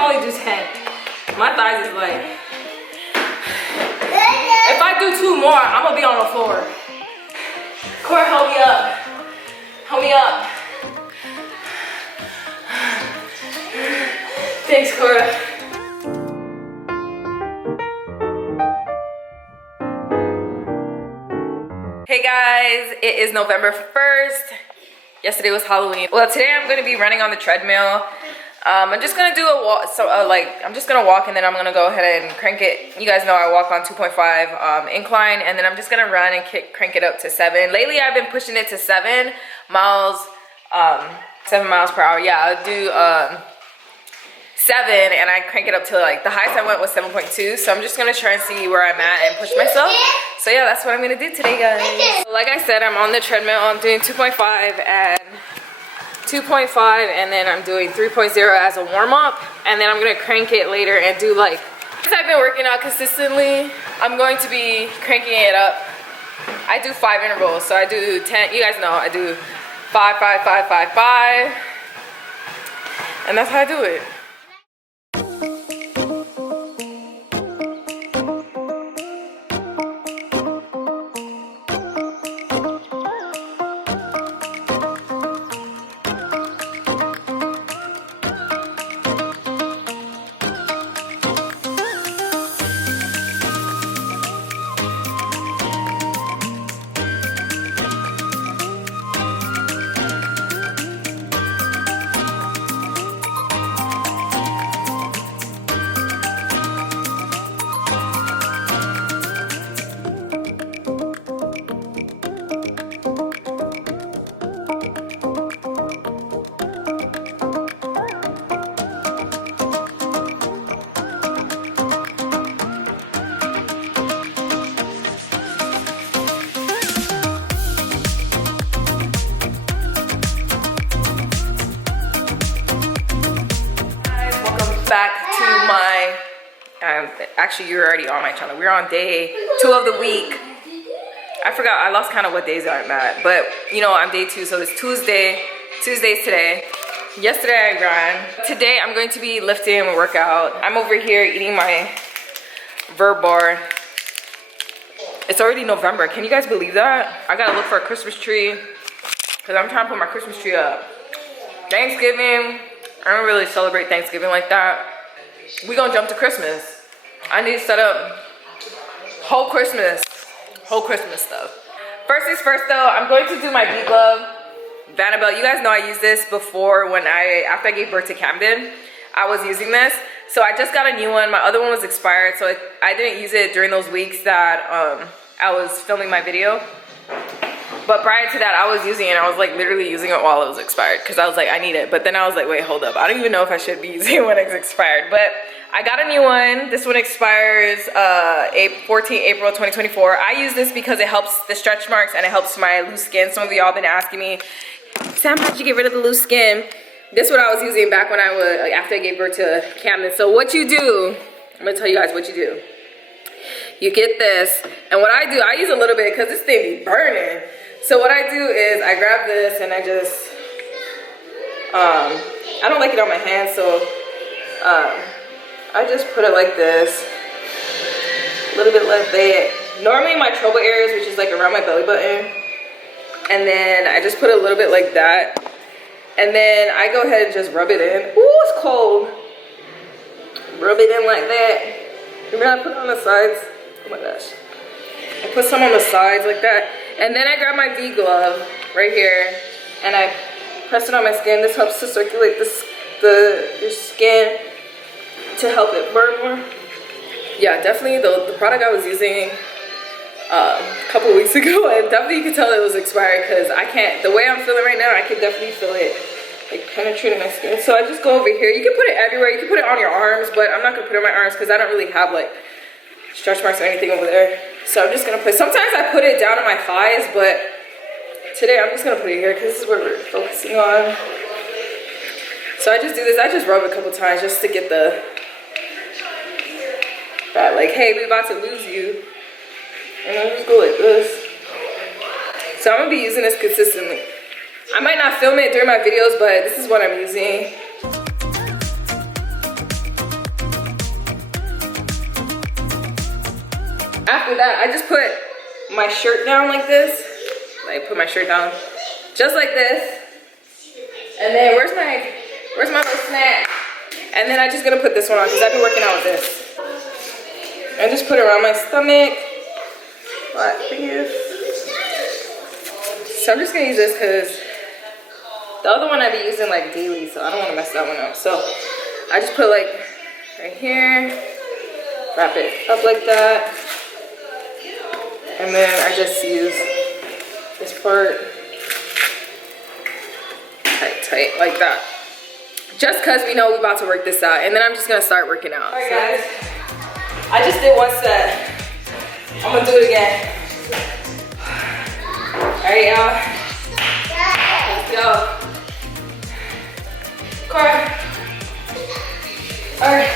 can only do 10. My thighs is like, if I do 2 more, I'm gonna be on the floor. Korra, help me up. Help me up. Thanks, Korra. Hey guys, it is November 1st. Yesterday was Halloween. Well, today I'm gonna be running on the treadmill. I'm just gonna do a walk, I'm just gonna walk and then I'm gonna go ahead and crank it. You guys know I walk on 2.5 incline, and then I'm just gonna run and crank it up to 7. Lately I've been pushing it to 7 miles, 7 miles per hour. Yeah, I'll do 7 and I crank it up to like, the highest I went was 7.2. So I'm just gonna try and see where I'm at and push myself. So yeah, that's what I'm gonna do today, guys. So like I said, I'm on the treadmill. I'm doing 2.5 and 2.5, and then I'm doing 3.0 as a warm-up, and then I'm gonna crank it later and do like, since I've been working out consistently, I'm going to be cranking it up. I do 5 intervals, so I do 10, you guys know I do 5, 5, 5, 5, 5, and that's how I do it. Back to my, actually you're already on my channel. We're on day 2 of the week. I forgot, I lost count of what days I'm at, but you know, I'm day 2, so it's Tuesday. Tuesday's today. Yesterday I ran. Today I'm going to be lifting a workout. I'm over here eating my Verb bar. It's already November, can you guys believe that? I gotta look for a Christmas tree, because I'm trying to put my Christmas tree up. Thanksgiving, I don't really celebrate Thanksgiving like that. We gonna jump to Christmas. I need to set up whole Christmas stuff. First things first though, I'm going to do my bee glove. Vannabelt, you guys know I used this before after I gave birth to Kamden. I was using this. So I just got a new one. My other one was expired, so I didn't use it during those weeks that I was filming my video. But prior to that, I was using it. I was like literally using it while it was expired because I was like, I need it. But then I was like, wait, hold up. I don't even know if I should be using it when it's expired. But I got a new one. This one expires 14 April 2024. I use this because it helps the stretch marks and it helps my loose skin. Some of y'all been asking me, Sam, how'd you get rid of the loose skin? This is what I was using back when I was, like, after I gave birth to Kamden. So what you do, I'm gonna tell you guys what you do. You get this, and what I do, I use a little bit because this thing be burning. So what I do is I grab this and I just, I don't like it on my hands, so I just put it like this, a little bit like that. Normally my trouble areas, which is like around my belly button, and then I just put a little bit like that, and then I go ahead and just rub it in. Ooh, it's cold. Rub it in like that. And then I put it on the sides. Oh my gosh. I put some on the sides like that. And then I grab my V glove right here and I press it on my skin. This helps to circulate your skin to help it burn more. Yeah, definitely the product I was using a couple weeks ago, and definitely you can tell it was expired because I can't, the way I'm feeling right now, I can definitely feel it like penetrating my skin. So I just go over here. You can put it everywhere. You can put it on your arms, but I'm not gonna put it on my arms because I don't really have like stretch marks or anything over there. So I'm just gonna put, sometimes I put it down on my thighs, but today I'm just gonna put it here because this is what we're focusing on. So I just do this, I just rub it a couple times just to get that like, hey, we about to lose you. And I just go like this. So I'm gonna be using this consistently. I might not film it during my videos, but this is what I'm using. After that, I just put my shirt down like this. Like put my shirt down just like this. And then where's my little snack? And then I'm just gonna put this one on because I've been working out with this. I just put it around my stomach. So I'm just gonna use this because the other one I be using like daily, so I don't want to mess that one up. So I just put like right here, wrap it up like that, and then I just use this part tight like that. Just because we know we're about to work this out, and then I'm just gonna start working out. All right, guys. I just did one set. I'm gonna do it again. All right, y'all. Let's go. Korra. All right.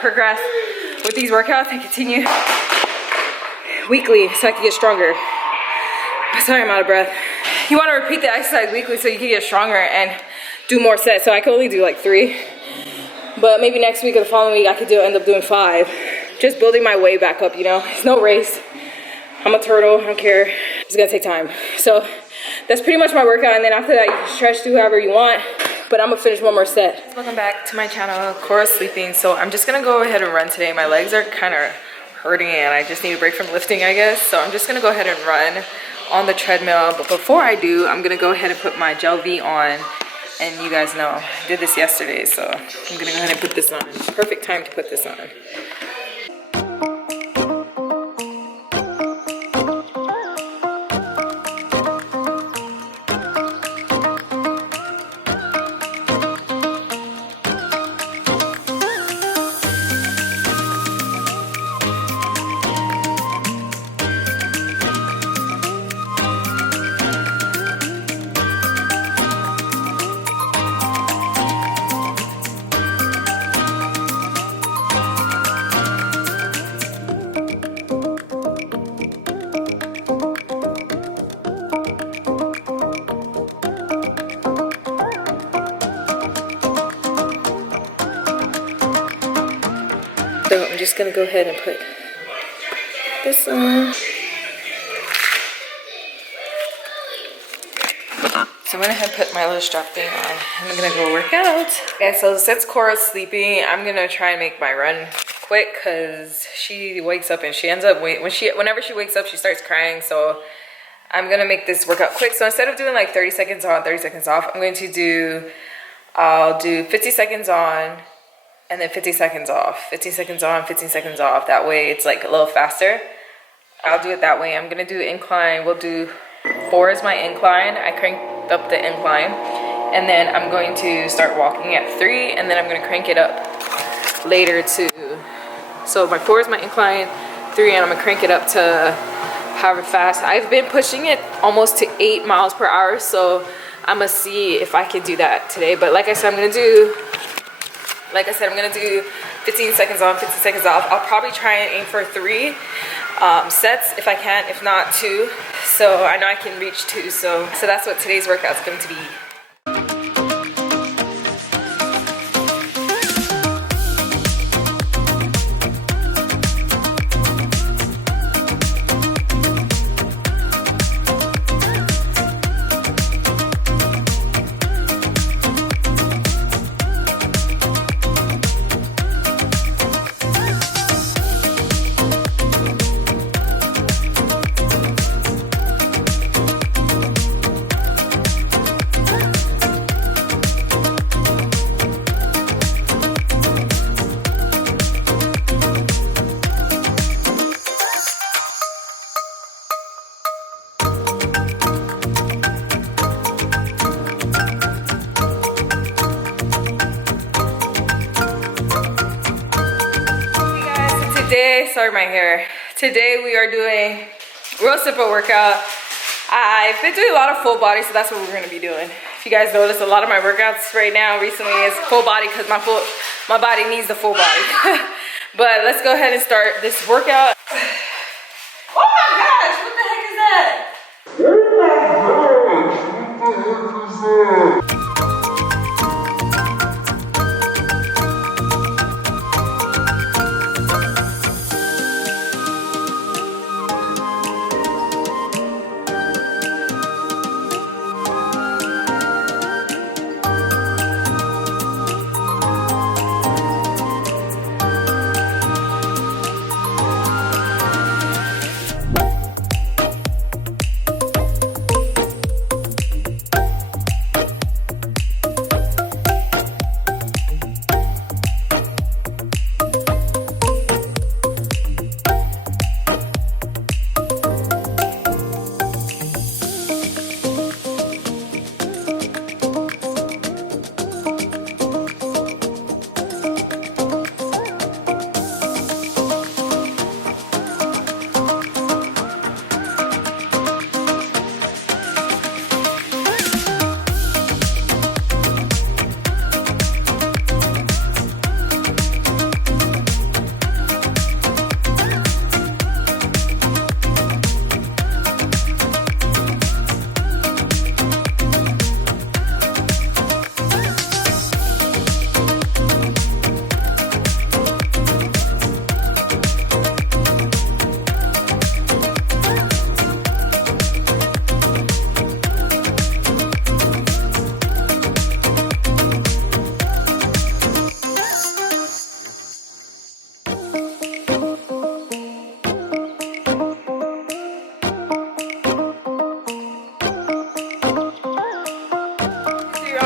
Progress with these workouts and continue weekly so I can get stronger. Sorry, I'm out of breath. You want to repeat the exercise weekly so you can get stronger and do more sets. So I can only do like 3, but maybe next week or the following week I could end up doing 5. Just building my way back up, you know. It's no race. I'm a turtle, I don't care. It's gonna take time. So that's pretty much my workout, and then after that you can stretch, do however you want. But I'm gonna finish one more set. Welcome back to my channel. Korra's sleeping, so I'm just gonna go ahead and run today. My legs are kind of hurting and I just need a break from lifting, I guess. So I'm just gonna go ahead and run on the treadmill. But before I do, I'm gonna go ahead and put my gel V on. And you guys know, I did this yesterday, so I'm gonna go ahead and put this on. Perfect time to put this on. So I'm just gonna go ahead and put this on. So I went ahead and put my little strap thing on. I'm gonna go work out. Okay, so since Korra's sleeping, I'm gonna try and make my run quick because she wakes up and she ends up, whenever she wakes up, she starts crying. So I'm gonna make this workout quick. So instead of doing like 30 seconds on, 30 seconds off, I'm going to do, I'll do 50 seconds on, and then 15 seconds off. 15 seconds on, 15 seconds off. That way it's like a little faster. I'll do it that way. I'm gonna do incline. We'll do 4 is my incline. I cranked up the incline, and then I'm going to start walking at 3, and then I'm gonna crank it up later to, so my 4 is my incline, 3, and I'm gonna crank it up to however fast. I've been pushing it almost to 8 miles per hour, so I'm gonna see if I can do that today. But like I said, I'm gonna do 15 seconds on, 15 seconds off. I'll probably try and aim for 3 sets if I can, if not 2. So I know I can reach 2. So that's what today's workout's going to be. Today, sorry my hair. Today we are doing real simple workout. I've been doing a lot of full body, so that's what we're gonna be doing. If you guys notice, a lot of my workouts right now recently is full body because my body needs the full body. But let's go ahead and start this workout. Oh my gosh, what the heck is that?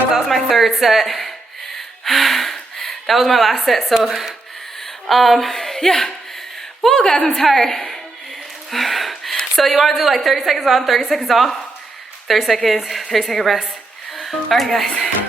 That was my 3rd set. That was my last set. So yeah. Whoa guys, I'm tired. So you want to do like 30 seconds on, 30 seconds off, 30 seconds, 30 second rest. All right guys.